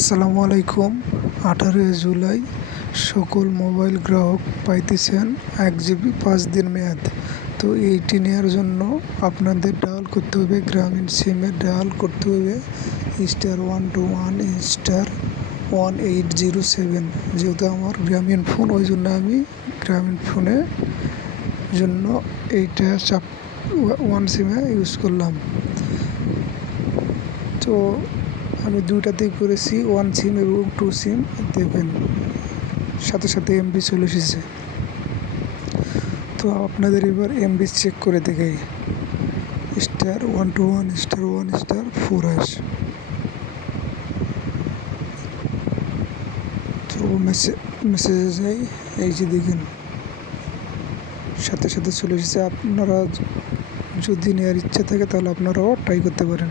আসসালামু আলাইকুম। 18 জুলাই সকল মোবাইল গ্রাহক পাইতেছেন 1 GB 5 দিন মেয়াদ। তো এইটি নেওয়ার জন্য আপনাদের ডায়াল করতে হবে, গ্রামীণ সিমে ডায়াল করতে হবে *121*1807। যেহেতু আমার গ্রামীণ ফোন, ওই জন্য আমি গ্রামীণ ফোনের জন্য এইটা ওয়ান সিমে ইউজ করলাম। তো আমি দুইটাতেই করেছি, ওয়ান সিম এবং টু সিম। দেখবেন সাথে সাথে এমবি চলে এসেছে। তো আপনাদের এবার এমবি চেক করে দেখাই। *121*1*4#। তো মেসেজে যাই, এই যে দেখেন সাথে সাথে চলে এসেছে। আপনারা যদি নেওয়ার ইচ্ছা থাকে তাহলে আপনারাও ট্রাই করতে পারেন।